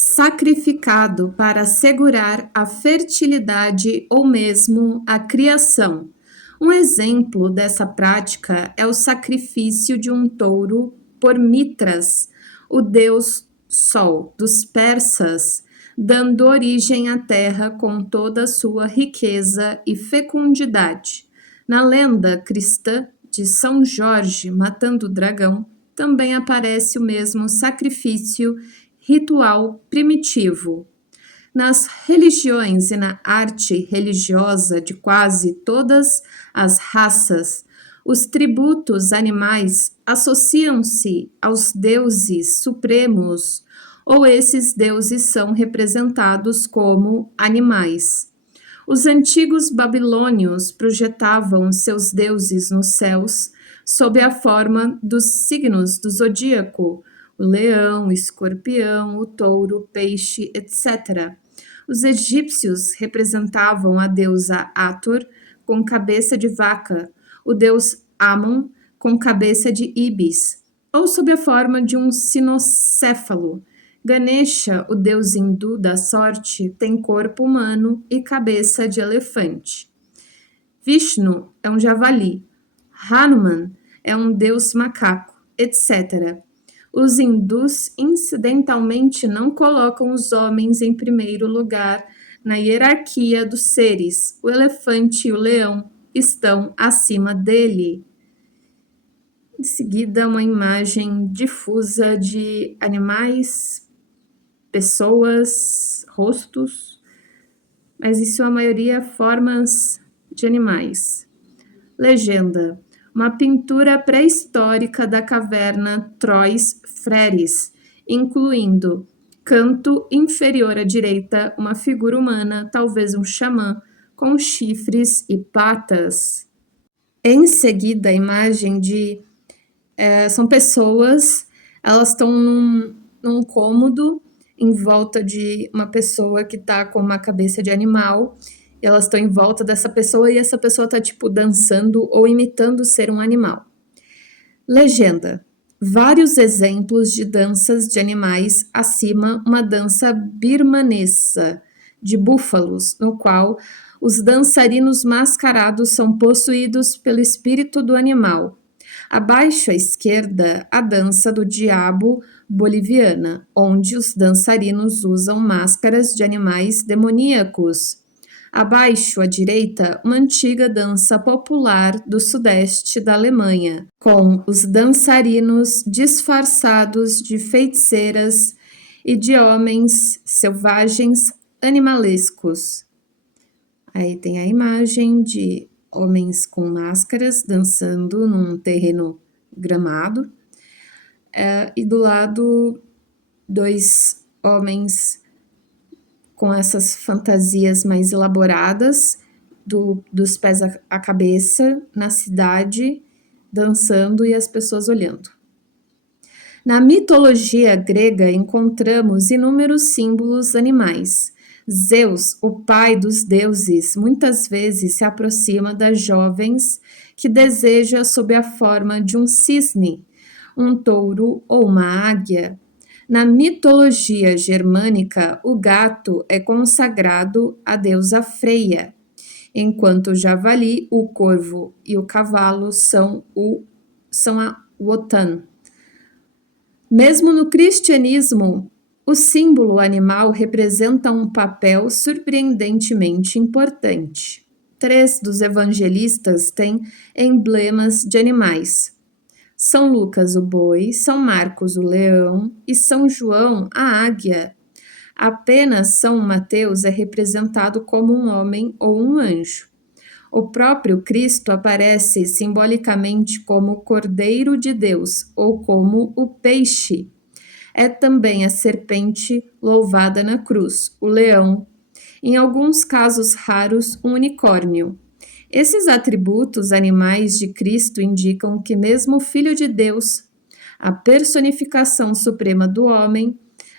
sacrificado para assegurar a fertilidade ou mesmo a criação. Um exemplo dessa prática é o sacrifício de um touro por Mitras, o deus Sol dos persas, dando origem à terra com toda a sua riqueza e fecundidade. Na lenda cristã de São Jorge matando o dragão, também aparece o mesmo sacrifício ritual primitivo. Nas religiões e na arte religiosa de quase todas as raças, os tributos animais associam-se aos deuses supremos, ou esses deuses são representados como animais. Os antigos babilônios projetavam seus deuses nos céus sob a forma dos signos do zodíaco, o leão, o escorpião, o touro, o peixe, etc. Os egípcios representavam a deusa Hathor com cabeça de vaca, o deus Amon com cabeça de ibis, ou sob a forma de um cinocéfalo. Ganesha, o deus hindu da sorte, tem corpo humano e cabeça de elefante. Vishnu é um javali. Hanuman é um deus macaco, etc. Os hindus incidentalmente não colocam os homens em primeiro lugar na hierarquia dos seres. O elefante e o leão estão acima dele. Em seguida, uma imagem difusa de animais, pessoas, rostos, mas em sua maioria formas de animais. Legenda: uma pintura pré-histórica da caverna Trois Freres, incluindo canto inferior à direita, uma figura humana, talvez um xamã, com chifres e patas. Em seguida, a imagem de são pessoas, elas estão num cômodo em volta de uma pessoa que está com uma cabeça de animal. Elas estão em volta dessa pessoa e essa pessoa está tipo dançando ou imitando ser um animal. Legenda: vários exemplos de danças de animais, acima uma dança birmanesa de búfalos, no qual os dançarinos mascarados são possuídos pelo espírito do animal. Abaixo à esquerda, a dança do diabo boliviana, onde os dançarinos usam máscaras de animais demoníacos. Abaixo à direita, uma antiga dança popular do sudeste da Alemanha, com os dançarinos disfarçados de feiticeiras e de homens selvagens animalescos. Aí tem a imagem de homens com máscaras dançando num terreno gramado, e do lado 2 homens com essas fantasias mais elaboradas, dos pés à cabeça, na cidade, dançando e as pessoas olhando. Na mitologia grega encontramos inúmeros símbolos animais. Zeus, o pai dos deuses, muitas vezes se aproxima das jovens que deseja sob a forma de um cisne, um touro ou uma águia. Na mitologia germânica, o gato é consagrado à deusa Freia, enquanto o javali, o corvo e o cavalo são a Wotan. Mesmo no cristianismo, o símbolo animal representa um papel surpreendentemente importante. 3 dos evangelistas têm emblemas de animais: São Lucas, o boi, São Marcos, o leão e São João, a águia. Apenas São Mateus é representado como um homem ou um anjo. O próprio Cristo aparece simbolicamente como o Cordeiro de Deus ou como o peixe. É também a serpente louvada na cruz, o leão, em alguns casos raros, um unicórnio. Esses atributos animais de Cristo indicam que mesmo o Filho de Deus, a personificação suprema do homem,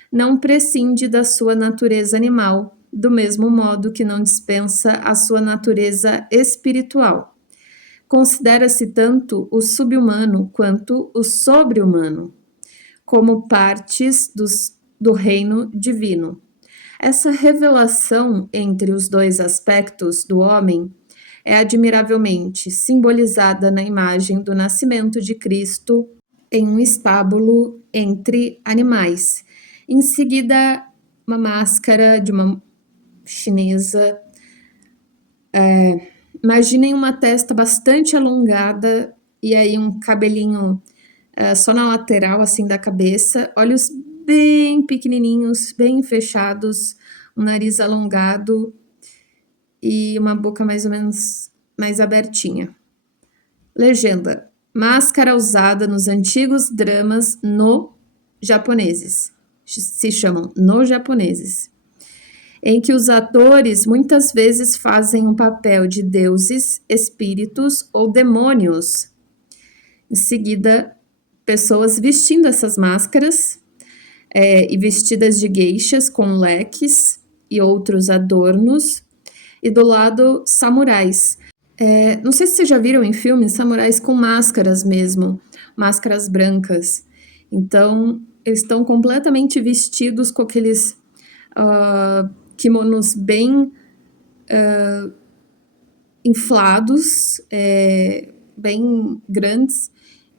não prescinde da sua natureza animal, do mesmo modo que não dispensa a sua natureza espiritual. Considera-se tanto o subhumano quanto o sobre-humano como partes do reino divino. Essa revelação entre os dois aspectos do homem é admiravelmente simbolizada na imagem do nascimento de Cristo em um estábulo entre animais. Em seguida, uma máscara de uma chinesa. Imaginem uma testa bastante alongada e aí um cabelinho só na lateral assim da cabeça, olhos bem pequenininhos, bem fechados, um nariz alongado e uma boca mais ou menos mais abertinha. Legenda: máscara usada nos antigos dramas no japoneses. Se chamam no japoneses, em que os atores muitas vezes fazem um papel de deuses, espíritos ou demônios. Em seguida, pessoas vestindo essas máscaras e vestidas de geishas com leques e outros adornos, e do lado, samurais. Não sei se vocês já viram em filmes samurais com máscaras mesmo, máscaras brancas. Então, eles estão completamente vestidos com aqueles kimonos bem inflados, bem grandes,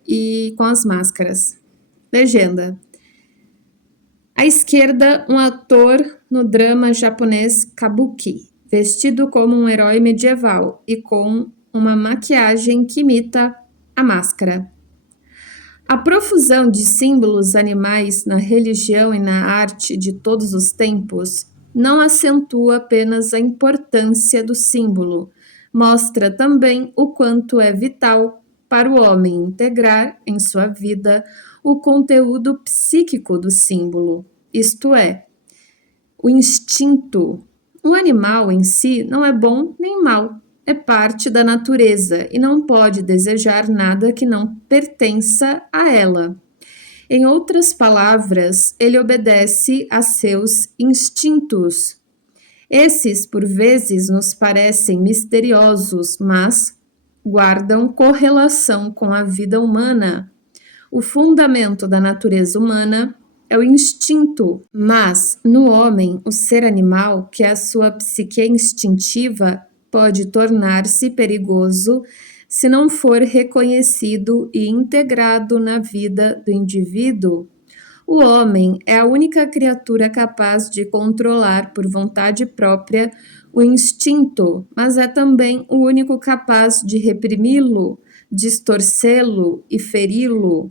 e com as máscaras. Legenda: à esquerda, um ator no drama japonês Kabuki, vestido como um herói medieval e com uma maquiagem que imita a máscara. A profusão de símbolos animais na religião e na arte de todos os tempos não acentua apenas a importância do símbolo, mostra também o quanto é vital para o homem integrar em sua vida o conteúdo psíquico do símbolo, isto é, o instinto. O animal em si não é bom nem mau, é parte da natureza e não pode desejar nada que não pertença a ela. Em outras palavras, ele obedece a seus instintos. Esses, por vezes, nos parecem misteriosos, mas guardam correlação com a vida humana. O fundamento da natureza humana é o instinto, mas no homem, o ser animal, que é a sua psique instintiva, pode tornar-se perigoso se não for reconhecido e integrado na vida do indivíduo. O homem é a única criatura capaz de controlar por vontade própria o instinto, mas é também o único capaz de reprimi-lo, distorcê-lo e feri-lo.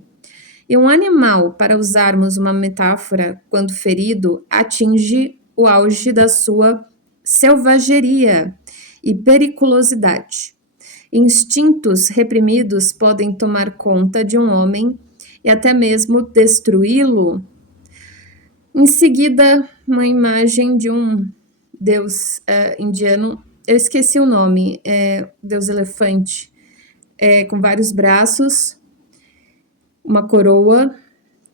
E um animal, para usarmos uma metáfora, quando ferido, atinge o auge da sua selvageria e periculosidade. Instintos reprimidos podem tomar conta de um homem e até mesmo destruí-lo. Em seguida, uma imagem de um deus indiano, eu esqueci o nome, deus elefante, com vários braços, uma coroa,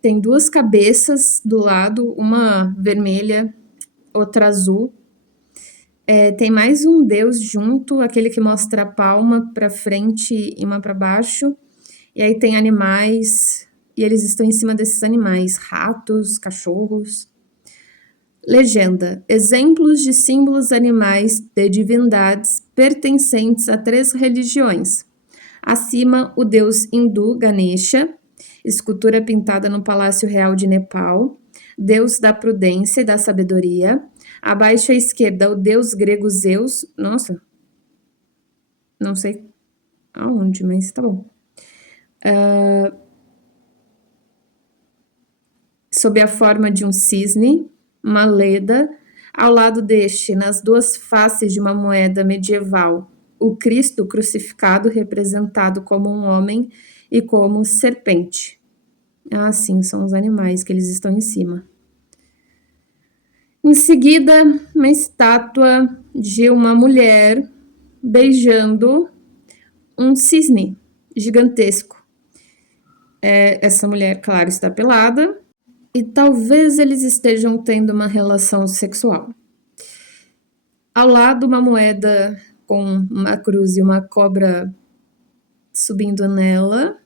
tem duas cabeças do lado, uma vermelha, outra azul. Tem mais um deus junto, aquele que mostra a palma para frente e uma para baixo. E aí tem animais, e eles estão em cima desses animais, ratos, cachorros. Legenda: exemplos de símbolos animais de divindades pertencentes a 3 religiões. Acima, o deus hindu Ganesha, escultura pintada no Palácio Real de Nepal, deus da prudência e da sabedoria. Abaixo à esquerda, o deus grego Zeus. Nossa, não sei aonde, mas tá bom. Sob a forma de um cisne, uma leda. Ao lado deste, nas duas faces de uma moeda medieval, o Cristo crucificado representado como um homem e como serpente. Ah, sim, são os animais que eles estão em cima. Em seguida, uma estátua de uma mulher beijando um cisne gigantesco. Essa mulher, claro, está pelada e talvez eles estejam tendo uma relação sexual. Ao lado, uma moeda com uma cruz e uma cobra subindo nela.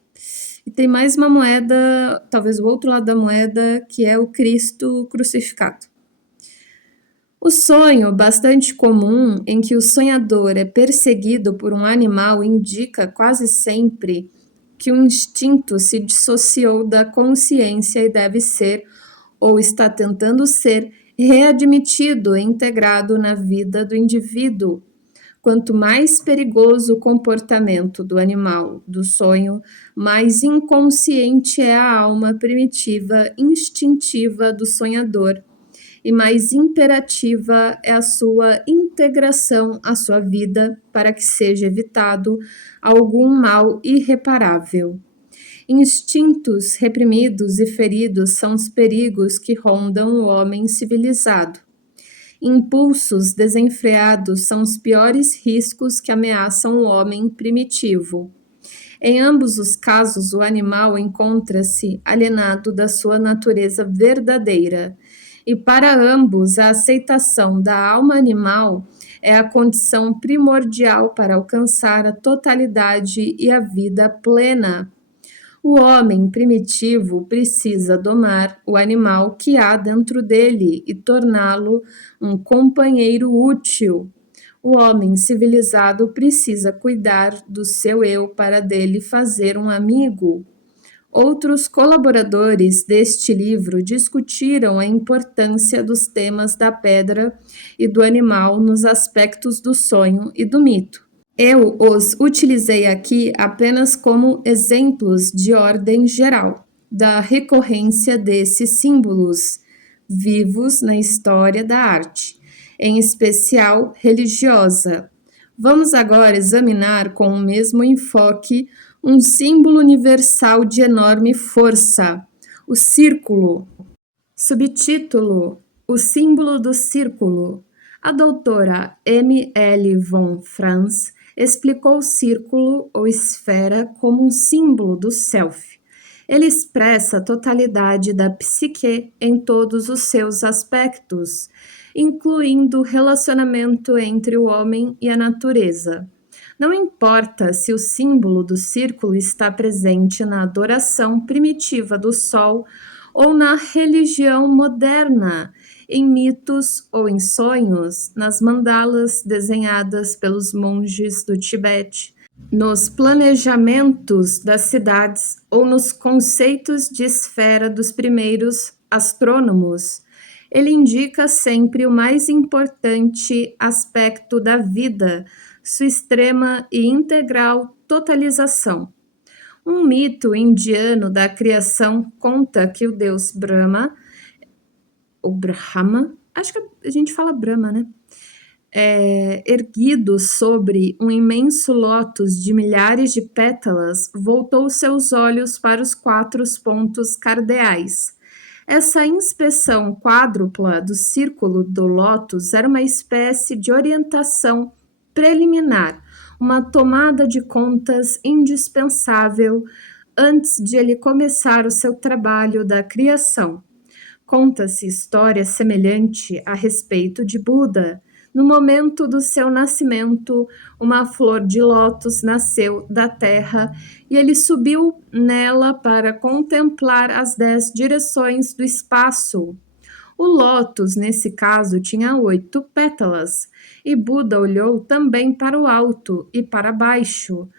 E tem mais uma moeda, talvez o outro lado da moeda, que é o Cristo crucificado. O sonho, bastante comum, em que o sonhador é perseguido por um animal, indica quase sempre que um instinto se dissociou da consciência e deve ser, ou está tentando ser, readmitido e integrado na vida do indivíduo. Quanto mais perigoso o comportamento do animal do sonho, mais inconsciente é a alma primitiva, instintiva do sonhador, e mais imperativa é a sua integração à sua vida para que seja evitado algum mal irreparável. Instintos reprimidos e feridos são os perigos que rondam o homem civilizado. Impulsos desenfreados são os piores riscos que ameaçam o homem primitivo. Em ambos os casos, o animal encontra-se alienado da sua natureza verdadeira, e para ambos a aceitação da alma animal é a condição primordial para alcançar a totalidade e a vida plena. O homem primitivo precisa domar o animal que há dentro dele e torná-lo um companheiro útil. O homem civilizado precisa cuidar do seu eu para dele fazer um amigo. Outros colaboradores deste livro discutiram a importância dos temas da pedra e do animal nos aspectos do sonho e do mito. Eu os utilizei aqui apenas como exemplos de ordem geral da recorrência desses símbolos vivos na história da arte, em especial religiosa. Vamos agora examinar com o mesmo enfoque um símbolo universal de enorme força, o círculo. Subtítulo: O símbolo do círculo. A doutora M. L. von Franz explicou o círculo ou esfera como um símbolo do self. Ele expressa a totalidade da psique em todos os seus aspectos, incluindo o relacionamento entre o homem e a natureza. Não importa se o símbolo do círculo está presente na adoração primitiva do sol ou na religião moderna, em mitos ou em sonhos, nas mandalas desenhadas pelos monges do Tibete, nos planejamentos das cidades ou nos conceitos de esfera dos primeiros astrônomos. Ele indica sempre o mais importante aspecto da vida, sua extrema e integral totalização. Um mito indiano da criação conta que o deus Brahma, ou Brahma, acho que a gente fala Brahma, né? Erguido sobre um imenso lótus de milhares de pétalas, voltou seus olhos para os 4 pontos cardeais. Essa inspeção quádrupla do círculo do lótus era uma espécie de orientação preliminar, uma tomada de contas indispensável antes de ele começar o seu trabalho da criação. Conta-se história semelhante a respeito de Buda. No momento do seu nascimento, uma flor de lótus nasceu da terra e ele subiu nela para contemplar as 10 direções do espaço. O lótus, nesse caso, tinha 8 pétalas, e Buda olhou também para o alto e para baixo,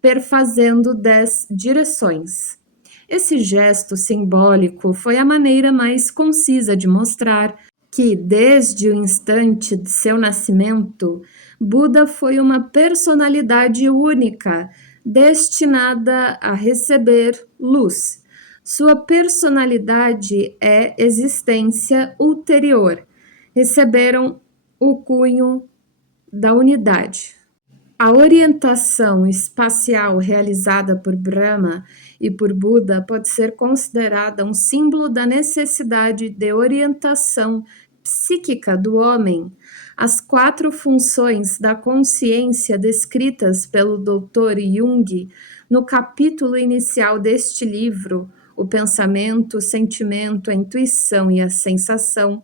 perfazendo 10 direções. Esse gesto simbólico foi a maneira mais concisa de mostrar que, desde o instante de seu nascimento, Buda foi uma personalidade única, destinada a receber luz. Sua personalidade é existência ulterior. Receberam o cunho da unidade. A orientação espacial realizada por Brahma e por Buda pode ser considerada um símbolo da necessidade de orientação psíquica do homem. As 4 funções da consciência descritas pelo Dr. Jung no capítulo inicial deste livro, o pensamento, o sentimento, a intuição e a sensação,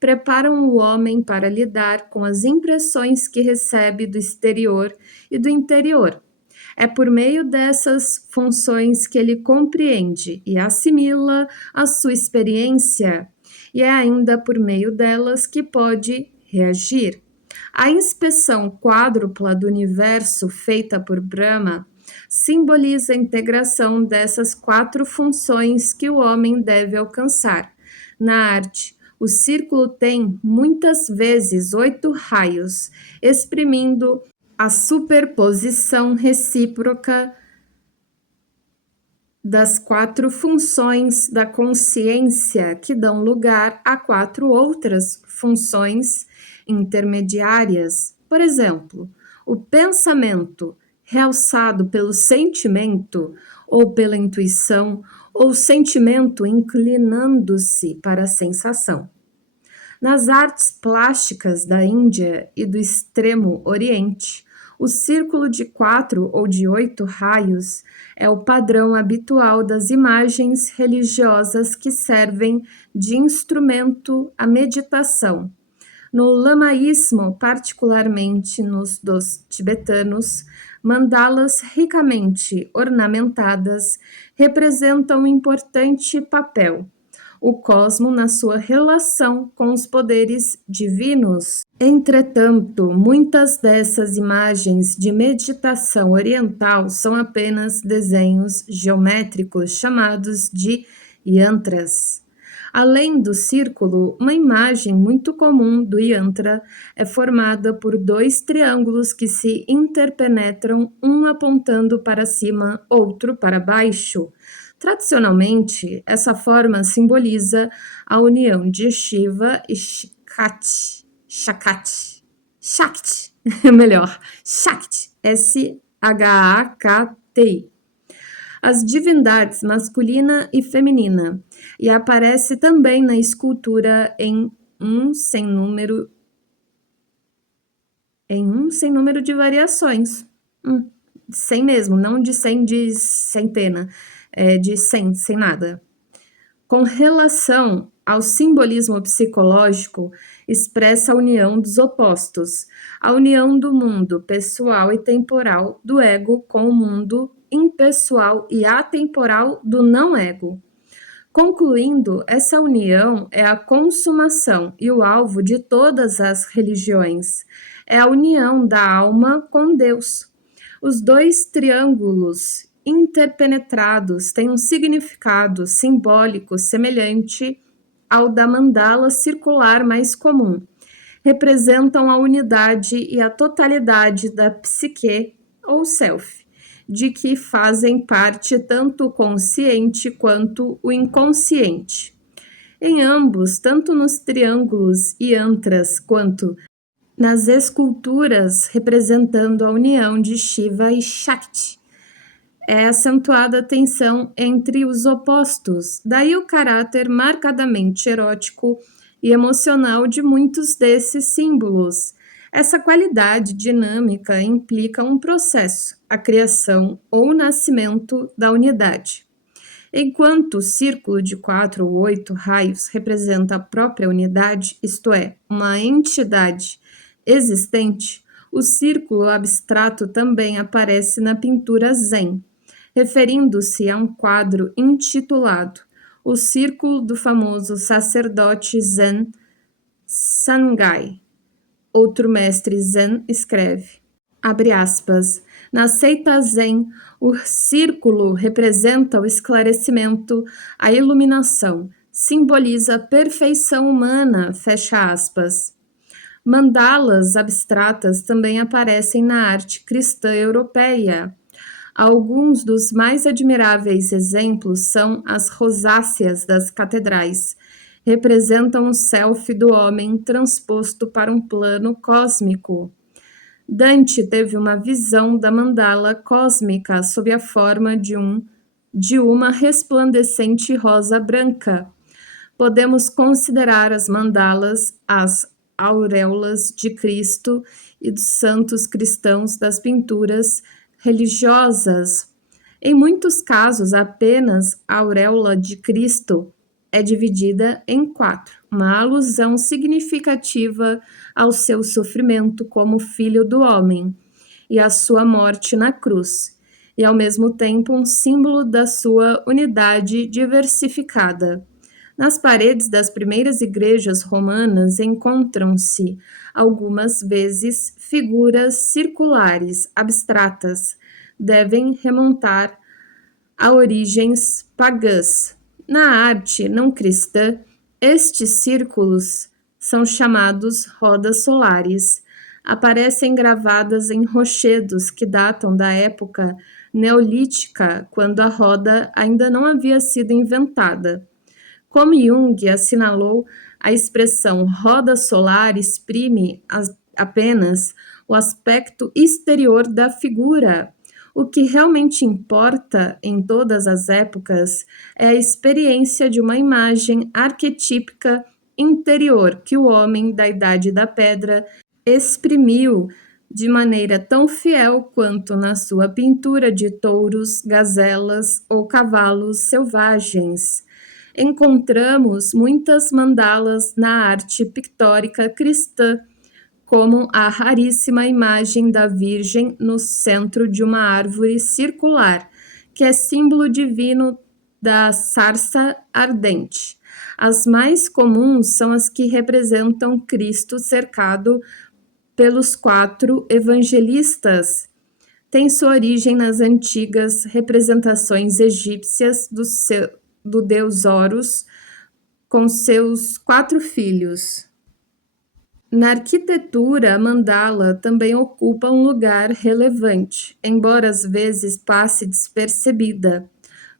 preparam o homem para lidar com as impressões que recebe do exterior e do interior. É por meio dessas funções que ele compreende e assimila a sua experiência, e é ainda por meio delas que pode reagir. A inspeção quádrupla do universo feita por Brahma simboliza a integração dessas 4 funções que o homem deve alcançar. Na arte, o círculo tem muitas vezes 8 raios, exprimindo a superposição recíproca das 4 funções da consciência que dão lugar a 4 outras funções intermediárias. Por exemplo, o pensamento realçado pelo sentimento ou pela intuição, ou o sentimento inclinando-se para a sensação. Nas artes plásticas da Índia e do Extremo Oriente, o círculo de 4 ou de 8 raios é o padrão habitual das imagens religiosas que servem de instrumento à meditação. No lamaísmo, particularmente nos dos tibetanos, mandalas ricamente ornamentadas representam um importante papel. O cosmo na sua relação com os poderes divinos. Entretanto, muitas dessas imagens de meditação oriental são apenas desenhos geométricos chamados de yantras. Além do círculo, uma imagem muito comum do yantra é formada por 2 triângulos que se interpenetram, um apontando para cima, outro para baixo. Tradicionalmente, essa forma simboliza a união de Shiva e Shakti, melhor, Shakti, Shakti, as divindades masculina e feminina, e aparece também na escultura em um sem número de variações. 100 mesmo, não de 100 de centena, de 100, sem nada. Com relação ao simbolismo psicológico, expressa a união dos opostos, a união do mundo pessoal e temporal do ego com o mundo impessoal e atemporal do não-ego. Concluindo, essa união é a consumação e o alvo de todas as religiões. É a união da alma com Deus. Os 2 triângulos interpenetrados têm um significado simbólico semelhante ao da mandala circular mais comum. Representam a unidade e a totalidade da psique ou self, de que fazem parte tanto o consciente quanto o inconsciente. Em ambos, tanto nos triângulos e yantras quanto nas esculturas representando a união de Shiva e Shakti, é acentuada a tensão entre os opostos, daí o caráter marcadamente erótico e emocional de muitos desses símbolos. Essa qualidade dinâmica implica um processo, a criação ou nascimento da unidade. Enquanto o círculo de 4 ou 8 raios representa a própria unidade, isto é, uma entidade existente, o círculo abstrato também aparece na pintura Zen, referindo-se a um quadro intitulado O Círculo do famoso sacerdote Zen Sangai. Outro mestre Zen escreve, abre aspas, na seita Zen, o círculo representa o esclarecimento, a iluminação, simboliza a perfeição humana, fecha aspas. Mandalas abstratas também aparecem na arte cristã europeia. Alguns dos mais admiráveis exemplos são as rosáceas das catedrais. Representam o self do homem transposto para um plano cósmico. Dante teve uma visão da mandala cósmica sob a forma de uma resplandecente rosa branca. Podemos considerar as mandalas as auréolas de Cristo e dos santos cristãos das pinturas religiosas. Em muitos casos, apenas a auréola de Cristo é dividida em 4, uma alusão significativa ao seu sofrimento como filho do homem e à sua morte na cruz. e, ao mesmo tempo, um símbolo da sua unidade diversificada. Nas paredes das primeiras igrejas romanas encontram-se, algumas vezes, figuras circulares abstratas. Devem remontar a origens pagãs. Na arte não cristã, estes círculos são chamados rodas solares. Aparecem gravadas em rochedos que datam da época neolítica, quando a roda ainda não havia sido inventada. Como Jung assinalou, a expressão roda solar exprime apenas o aspecto exterior da figura. O que realmente importa em todas as épocas é a experiência de uma imagem arquetípica interior que o homem da Idade da Pedra exprimiu de maneira tão fiel quanto na sua pintura de touros, gazelas ou cavalos selvagens. Encontramos muitas mandalas na arte pictórica cristã, como a raríssima imagem da Virgem no centro de uma árvore circular, que é símbolo divino da sarça ardente. As mais comuns são as que representam Cristo cercado pelos 4 evangelistas. Tem sua origem nas antigas representações egípcias do deus Horus com seus 4 filhos. Na arquitetura, a mandala também ocupa um lugar relevante, embora às vezes passe despercebida.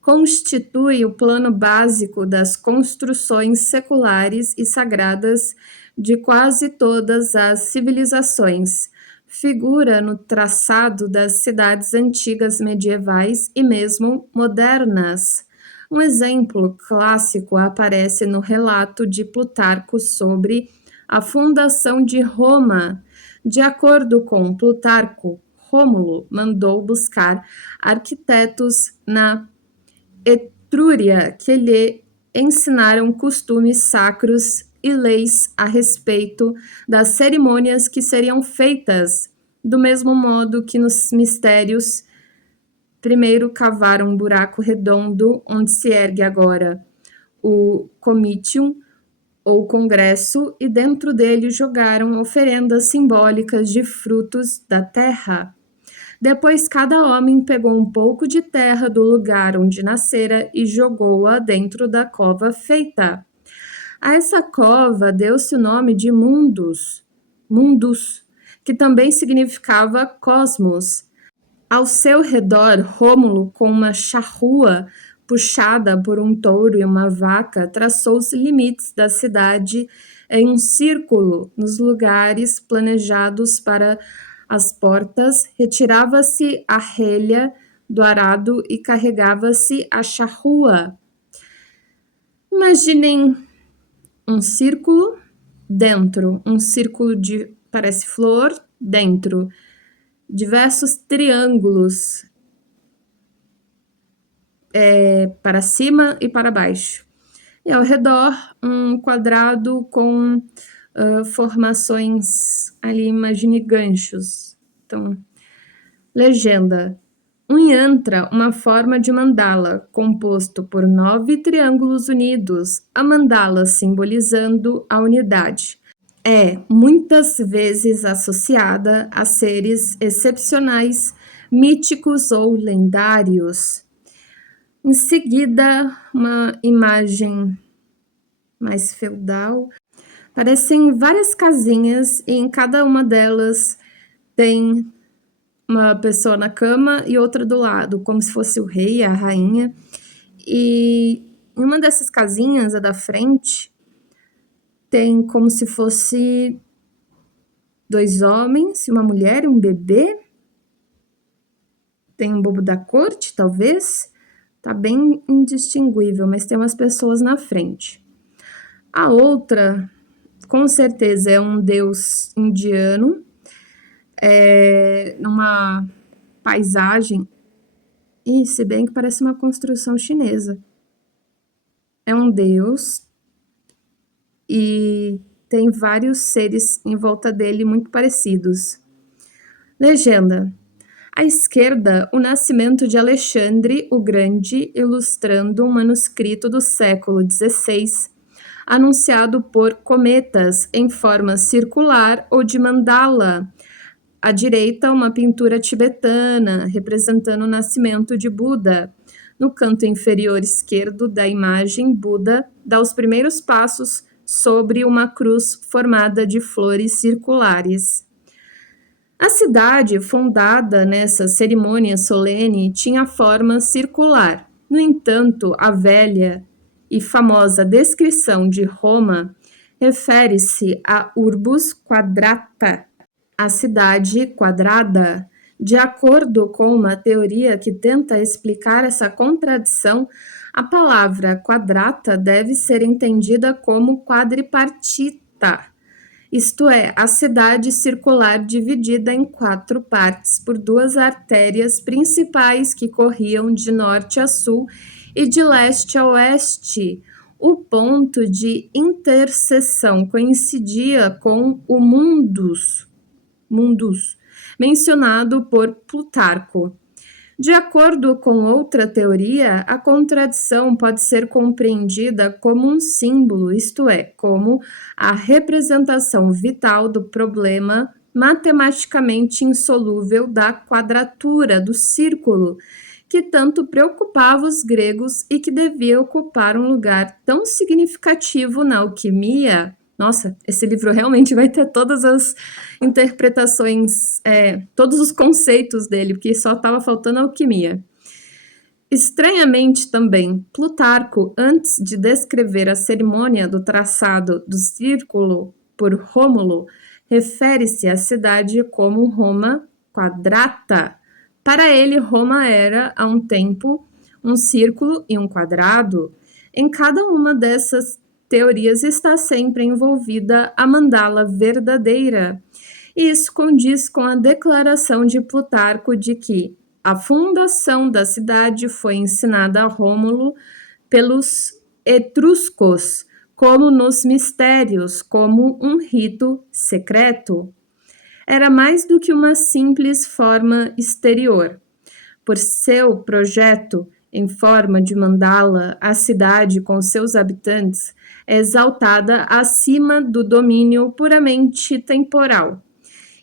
Constitui o plano básico das construções seculares e sagradas de quase todas as civilizações. Figura no traçado das cidades antigas medievais e mesmo modernas. Um exemplo clássico aparece no relato de Plutarco sobre a fundação de Roma. De acordo com Plutarco, Rômulo mandou buscar arquitetos na Etrúria que lhe ensinaram costumes sacros e leis a respeito das cerimônias que seriam feitas, do mesmo modo que nos mistérios. Primeiro cavaram um buraco redondo onde se ergue agora o comitium, ou congresso, e dentro dele jogaram oferendas simbólicas de frutos da terra. Depois cada homem pegou um pouco de terra do lugar onde nascera e jogou-a dentro da cova feita. A essa cova deu-se o nome de mundus, que também significava cosmos. Ao seu redor, Rômulo, com uma charrua puxada por um touro e uma vaca, traçou os limites da cidade em um círculo nos lugares planejados para as portas, retirava-se a relha do arado e carregava-se a charrua. Imaginem um círculo dentro, um círculo de parece flor dentro, diversos triângulos para cima e para baixo. E ao redor, um quadrado com formações ali, imagine ganchos. Então, legenda. Um yantra, uma forma de mandala, composto por 9 triângulos unidos, a mandala simbolizando a unidade. É muitas vezes associada a seres excepcionais, míticos ou lendários. Em seguida, uma imagem mais feudal. Parecem várias casinhas e em cada uma delas tem uma pessoa na cama e outra do lado, como se fosse o rei e a rainha. E em uma dessas casinhas, a da frente, tem como se fosse 2 homens, uma mulher e um bebê. Tem um bobo da corte, talvez. Tá bem indistinguível, mas tem umas pessoas na frente. A outra, com certeza, é um deus indiano, numa paisagem, e se bem que parece uma construção chinesa. É um deus e tem vários seres em volta dele muito parecidos. Legenda. À esquerda, o nascimento de Alexandre o Grande, ilustrando um manuscrito do século XVI, anunciado por cometas em forma circular ou de mandala. À direita, uma pintura tibetana representando o nascimento de Buda. No canto inferior esquerdo da imagem, Buda dá os primeiros passos sobre uma cruz formada de flores circulares. A cidade, fundada nessa cerimônia solene, tinha forma circular. No entanto, a velha e famosa descrição de Roma refere-se a Urbus Quadrata, a cidade quadrada. De acordo com uma teoria que tenta explicar essa contradição, a palavra quadrata deve ser entendida como quadripartita, isto é, a cidade circular dividida em 4 partes por 2 artérias principais que corriam de norte a sul e de leste a oeste. O ponto de interseção coincidia com o mundus mencionado por Plutarco. De acordo com outra teoria, a contradição pode ser compreendida como um símbolo, isto é, como a representação vital do problema matematicamente insolúvel da quadratura do círculo, que tanto preocupava os gregos e que devia ocupar um lugar tão significativo na alquimia. Nossa, esse livro realmente vai ter todas as interpretações, todos os conceitos dele, porque só estava faltando alquimia. Estranhamente também, Plutarco, antes de descrever a cerimônia do traçado do círculo por Rômulo, refere-se à cidade como Roma quadrata. Para ele, Roma era, há um tempo, um círculo e um quadrado. Em cada uma dessas teorias está sempre envolvida a mandala verdadeira. E isso condiz com a declaração de Plutarco de que a fundação da cidade foi ensinada a Rômulo pelos etruscos, como nos mistérios, como um rito secreto. Era mais do que uma simples forma exterior. Por seu projeto em forma de mandala, a cidade com seus habitantes é exaltada acima do domínio puramente temporal.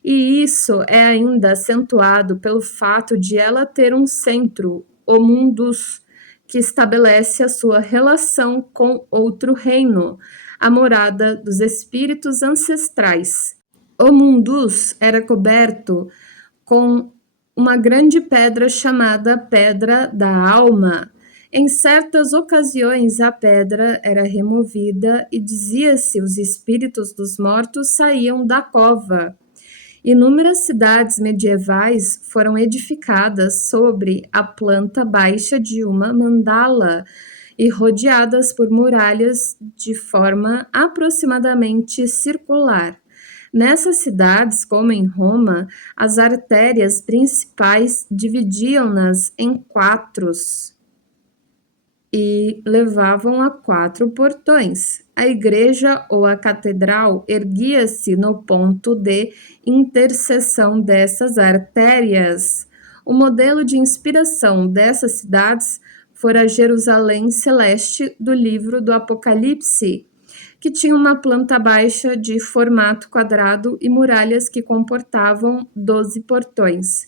E isso é ainda acentuado pelo fato de ela ter um centro, o mundus, que estabelece a sua relação com outro reino, a morada dos espíritos ancestrais. O mundus era coberto com uma grande pedra chamada Pedra da Alma. Em certas ocasiões, a pedra era removida e dizia-se os espíritos dos mortos saíam da cova. Inúmeras cidades medievais foram edificadas sobre a planta baixa de uma mandala e rodeadas por muralhas de forma aproximadamente circular. Nessas cidades, como em Roma, as artérias principais dividiam-nas em 4 e levavam a 4 portões. A igreja ou a catedral erguia-se no ponto de interseção dessas artérias. O modelo de inspiração dessas cidades fora Jerusalém Celeste do livro do Apocalipse, que tinha uma planta baixa de formato quadrado e muralhas que comportavam 12 portões,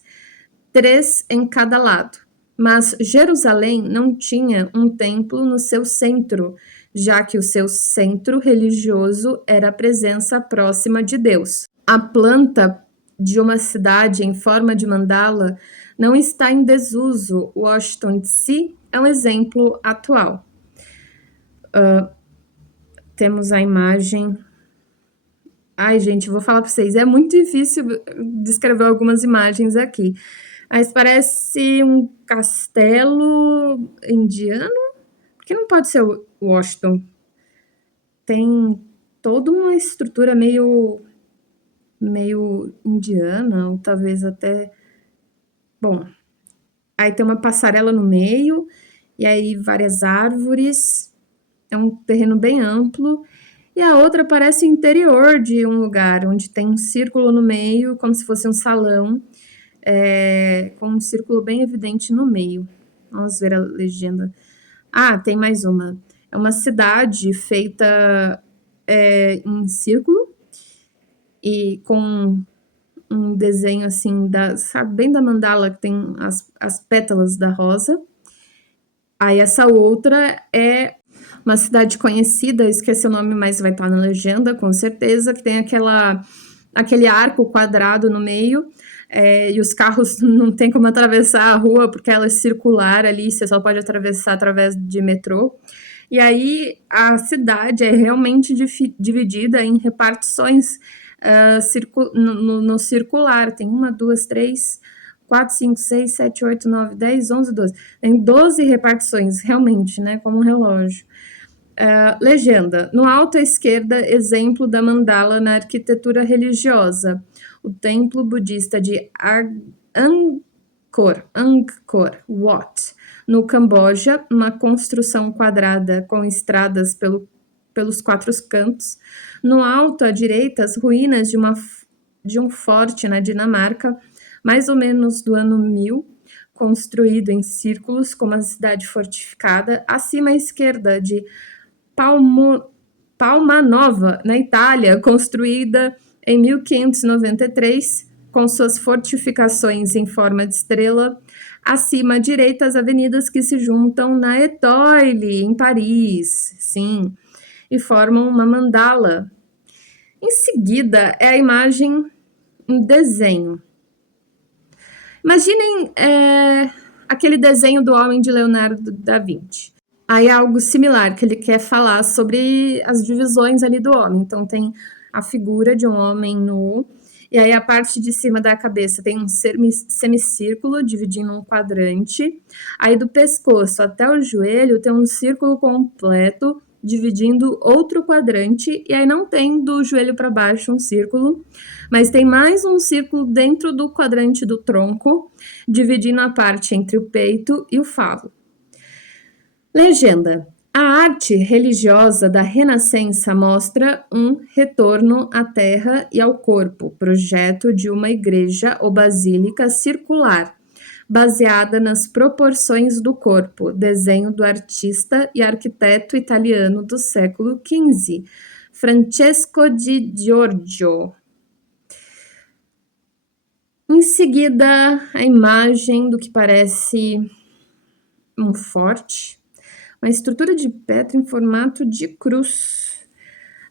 3 em cada lado. Mas Jerusalém não tinha um templo no seu centro, já que o seu centro religioso era a presença próxima de Deus. A planta de uma cidade em forma de mandala não está em desuso. Washington, D.C. é um exemplo atual. Temos a imagem. Ai, gente, vou falar para vocês, é muito difícil descrever algumas imagens aqui. Mas parece um castelo indiano, porque não pode ser Washington. Tem toda uma estrutura meio indiana, ou talvez até... Bom, aí tem uma passarela no meio, e aí várias árvores, é um terreno bem amplo, e a outra parece o interior de um lugar, onde tem um círculo no meio, como se fosse um salão, com um círculo bem evidente no meio. Vamos ver a legenda. Tem mais uma. É uma cidade feita em círculo e com um desenho assim, sabe, bem da mandala, que tem as pétalas da rosa. Aí essa outra é uma cidade conhecida, esqueci o nome, mas vai estar na legenda, com certeza, que tem aquele arco quadrado no meio, e os carros não tem como atravessar a rua, porque ela é circular ali, você só pode atravessar através de metrô. E aí a cidade é realmente dividida em repartições no circular. Tem 1, 2, 3, 4, 5, 6, 7, 8, 9, 10, 11, 12. Tem 12 repartições, realmente, né? Como um relógio. Legenda. No alto à esquerda, exemplo da mandala na arquitetura religiosa. O templo budista de Angkor Wat, no Camboja, uma construção quadrada com estradas pelos 4 cantos. No alto à direita, as ruínas de um forte na Dinamarca, mais ou menos do ano 1000, construído em círculos, como a cidade fortificada. Acima à esquerda, de Palmanova, na Itália, construída em 1593, com suas fortificações em forma de estrela. Acima à direita, as avenidas que se juntam na Étoile, em Paris, sim, e formam uma mandala. Em seguida, é a imagem em desenho. Imaginem aquele desenho do Homem de Leonardo da Vinci. Aí é algo similar, que ele quer falar sobre as divisões ali do homem. Então tem a figura de um homem nu, e aí a parte de cima da cabeça tem um semicírculo dividindo um quadrante. Aí do pescoço até o joelho tem um círculo completo dividindo outro quadrante, e aí não tem do joelho para baixo um círculo, mas tem mais um círculo dentro do quadrante do tronco, dividindo a parte entre o peito e o falo. Legenda. A arte religiosa da Renascença mostra um retorno à terra e ao corpo, projeto de uma igreja ou basílica circular, baseada nas proporções do corpo, desenho do artista e arquiteto italiano do século XV, Francesco di Giorgio. Em seguida, a imagem do que parece um forte, uma estrutura de pedra em formato de cruz.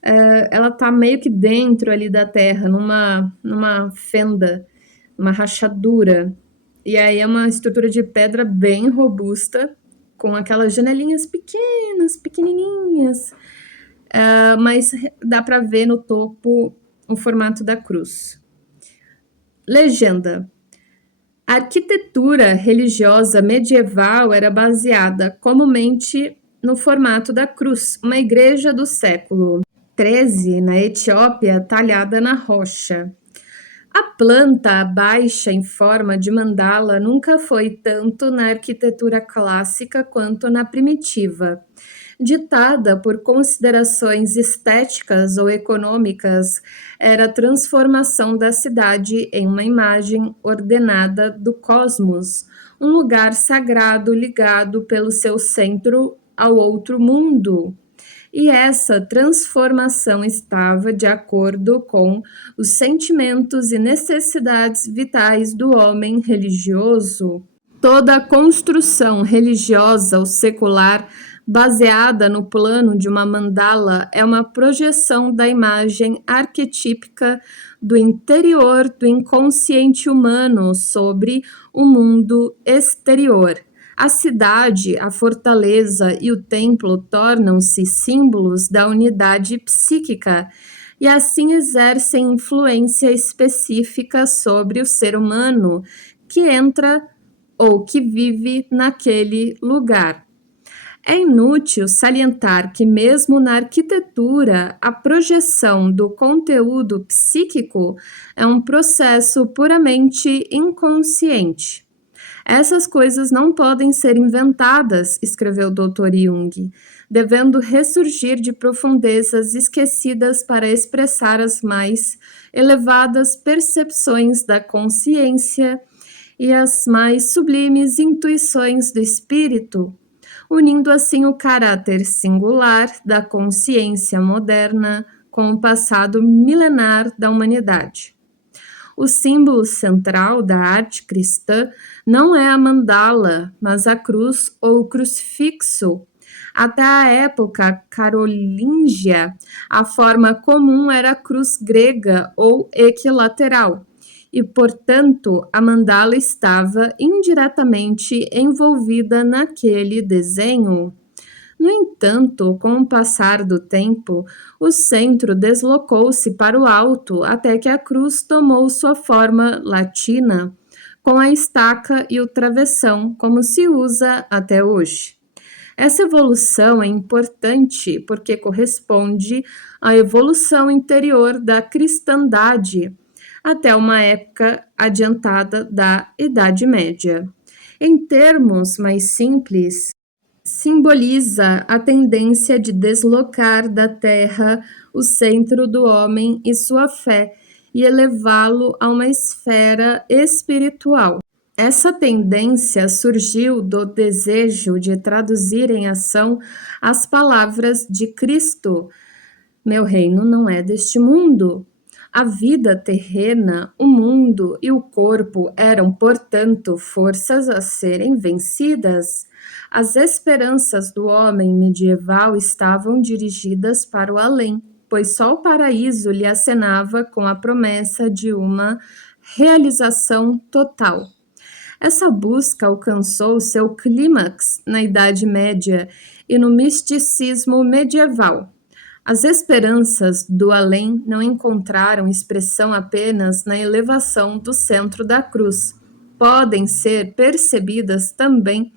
Ela está meio que dentro ali da terra, numa fenda, uma rachadura. E aí é uma estrutura de pedra bem robusta, com aquelas janelinhas pequenininhas, mas dá para ver no topo o formato da cruz. Legenda. A arquitetura religiosa medieval era baseada comumente no formato da cruz, uma igreja do século XIII na Etiópia talhada na rocha. A planta baixa em forma de mandala nunca foi tanto na arquitetura clássica quanto na primitiva. Ditada por considerações estéticas ou econômicas, era a transformação da cidade em uma imagem ordenada do cosmos, um lugar sagrado ligado pelo seu centro ao outro mundo. E essa transformação estava de acordo com os sentimentos e necessidades vitais do homem religioso. Toda a construção religiosa ou secular baseada no plano de uma mandala é uma projeção da imagem arquetípica do interior do inconsciente humano sobre o mundo exterior. A cidade, a fortaleza e o templo tornam-se símbolos da unidade psíquica e assim exercem influência específica sobre o ser humano que entra ou que vive naquele lugar. É inútil salientar que, mesmo na arquitetura, a projeção do conteúdo psíquico é um processo puramente inconsciente. Essas coisas não podem ser inventadas, escreveu Dr. Jung, devendo ressurgir de profundezas esquecidas para expressar as mais elevadas percepções da consciência e as mais sublimes intuições do espírito, unindo assim o caráter singular da consciência moderna com o passado milenar da humanidade. O símbolo central da arte cristã não é a mandala, mas a cruz ou o crucifixo. Até a época carolíngia, a forma comum era a cruz grega ou equilateral, e, portanto, a mandala estava indiretamente envolvida naquele desenho. No entanto, com o passar do tempo, o centro deslocou-se para o alto até que a cruz tomou sua forma latina, com a estaca e o travessão, como se usa até hoje. Essa evolução é importante porque corresponde à evolução interior da cristandade até uma época adiantada da Idade Média. Em termos mais simples, simboliza a tendência de deslocar da terra o centro do homem e sua fé e elevá-lo a uma esfera espiritual. Essa tendência surgiu do desejo de traduzir em ação as palavras de Cristo: meu reino não é deste mundo. A vida terrena, o mundo e o corpo eram, portanto, forças a serem vencidas. As esperanças do homem medieval estavam dirigidas para o além, pois só o paraíso lhe acenava com a promessa de uma realização total. Essa busca alcançou seu clímax na Idade Média e no misticismo medieval. As esperanças do além não encontraram expressão apenas na elevação do centro da cruz. Podem ser percebidas também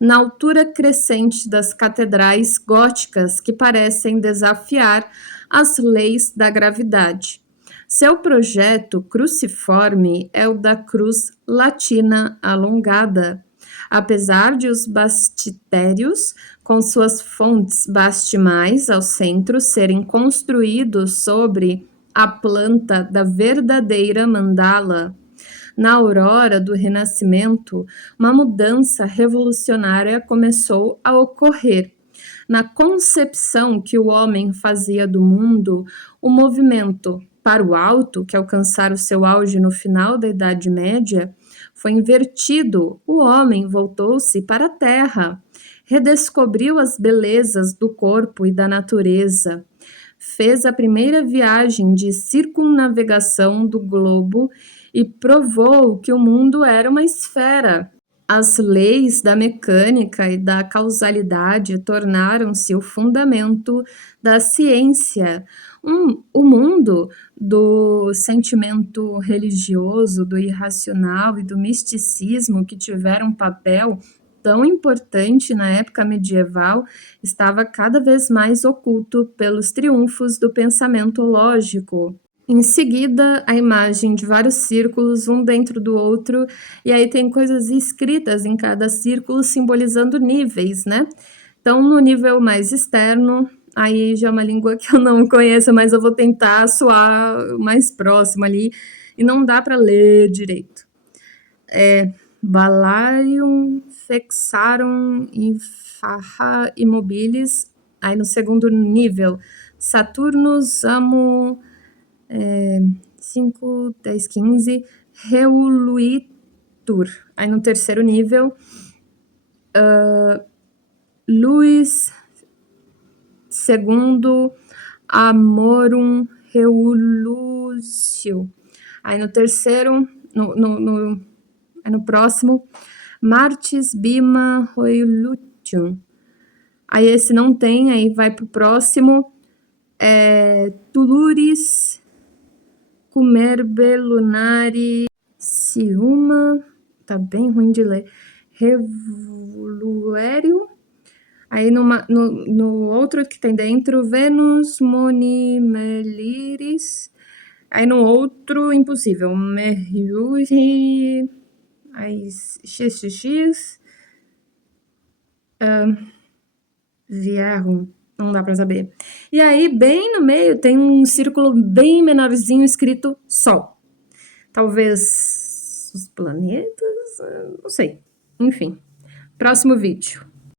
na altura crescente das catedrais góticas que parecem desafiar as leis da gravidade. Seu projeto cruciforme é o da cruz latina alongada. Apesar de os bastitérios, com suas fontes bastimais ao centro, serem construídos sobre a planta da verdadeira mandala, na aurora do Renascimento, uma mudança revolucionária começou a ocorrer. Na concepção que o homem fazia do mundo, o movimento para o alto, que alcançara o seu auge no final da Idade Média, foi invertido. O homem voltou-se para a terra, redescobriu as belezas do corpo e da natureza, fez a primeira viagem de circunnavegação do globo e provou que o mundo era uma esfera. As leis da mecânica e da causalidade tornaram-se o fundamento da ciência. O mundo do sentimento religioso, do irracional e do misticismo, que tiveram um papel tão importante na época medieval, estava cada vez mais oculto pelos triunfos do pensamento lógico. Em seguida, a imagem de vários círculos, um dentro do outro, e aí tem coisas escritas em cada círculo simbolizando níveis, né? Então, no nível mais externo, aí já é uma língua que eu não conheço, mas eu vou tentar soar mais próximo ali, e não dá para ler direito. Balarium, Fexarum, Infaha Immobilis. Aí no segundo nível, Saturnus, Amo, 5, 10, 15, Reuluitur. Aí no terceiro nível, Luis, segundo, Amorum, Reulúcio. Aí no terceiro, no próximo, Martis, Bima, Reulutium. Aí esse não tem, aí vai pro próximo, Tuluris, Cumerbe, Lunari, Ciuma, tá bem ruim de ler, Revoluério. Aí no outro que tem dentro, Vênus, Monimeliris. Aí no outro, impossível, Mercury, aí XXX, Vierum, não dá pra saber. E aí, bem no meio, tem um círculo bem menorzinho escrito Sol. Talvez os planetas, não sei. Enfim, próximo vídeo.